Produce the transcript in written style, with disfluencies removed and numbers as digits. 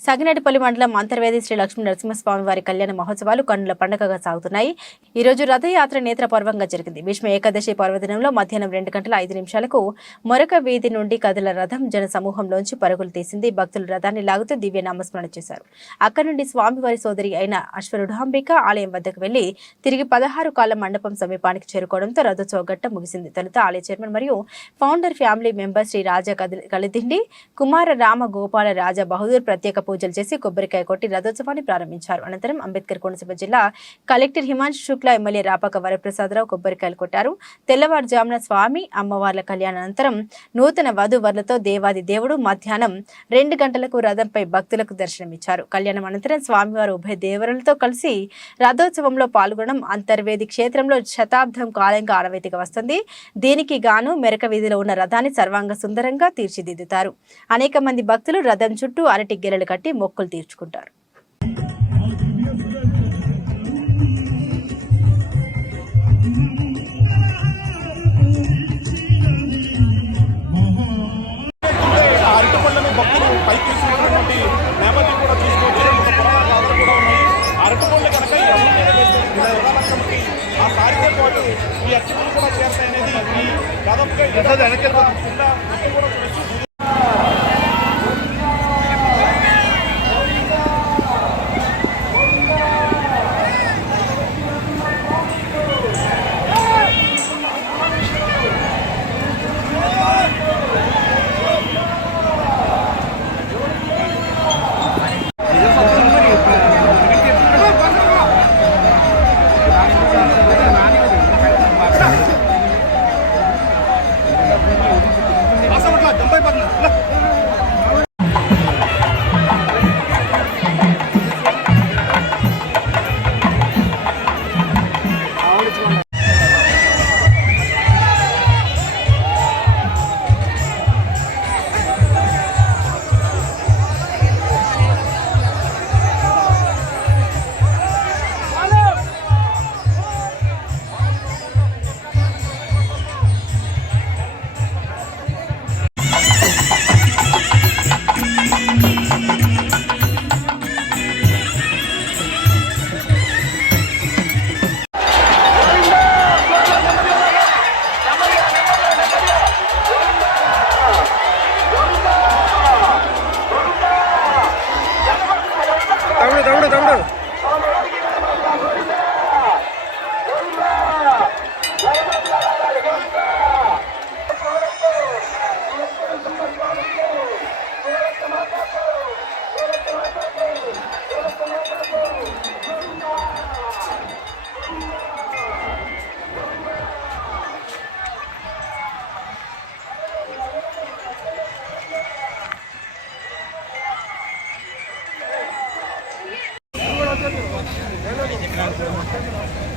సగినటిపల్లి మండలం అంతర్వేది శ్రీ లక్ష్మీ నరసింహస్వామి వారి కళ్యాణ మహోత్సవాలు కన్నుల పండుగగా సాగుతున్నాయి. ఈ రోజు రథయాత్ర నేత్రపర్వంగా జరిగింది. భీష్మ ఏకాదశి పర్వదినంలో మధ్యాహ్నం 2:05 మొరక వీధి నుండి కదిల రథం జన సమూహంలోంచి పరుగులు తీసింది. భక్తులు రథాన్ని లాగుతూ దివ్య నామస్మరణ చేశారు. అక్కడి నుండి స్వామివారి సోదరి అయిన అశ్వరుఢాంబిక ఆలయం వద్దకు వెళ్లి తిరిగి 16 కాళ్ల మండపం సమీపానికి చేరుకోవడంతో రథోత్సవ ఘట్టం ముగిసింది. తొలుత ఆలయ చైర్మన్ మరియు ఫౌండర్ ఫ్యామిలీ మెంబర్ శ్రీ రాజా కలిదిండి కుమార రామ గోపాల రాజా బహదూర్ ప్రత్యేక పూజలు చేసి కొబ్బరికాయ కొట్టి రథోత్సవాన్ని ప్రారంభించారు. అనంతరం అంబేద్కర్ కోనసీమ జిల్లా కలెక్టర్ హిమాంశు శుక్లా, ఎమ్మెల్యే రాపాక వరప్రసాదరావు కొబ్బరికాయలు కొట్టారు. తెల్లవారుజామున స్వామి అమ్మవార్ల కళ్యాణ అనంతరం నూతన వధూవరులతో దేవాది దేవుడు మధ్యాహ్నం 2 గంటలకు రథంపై భక్తులకు దర్శనమిచ్చారు. కళ్యాణం అనంతరం స్వామివారు ఉభయ దేవరులతో కలిసి రథోత్సవంలో పాల్గొనడం అంతర్వేది క్షేత్రంలో శతాబ్దం కాలంగా ఆనవాయితీగా వస్తుంది. దీనికి గాను మెరక వీధిలో ఉన్న రథాన్ని సర్వాంగ సుందరంగా తీర్చిదిద్దుతారు. అనేక మంది భక్తులు రథం చుట్టూ అరటి గెలలు కట్టి మొక్కులు తీర్చుకుంటారు. Gracias.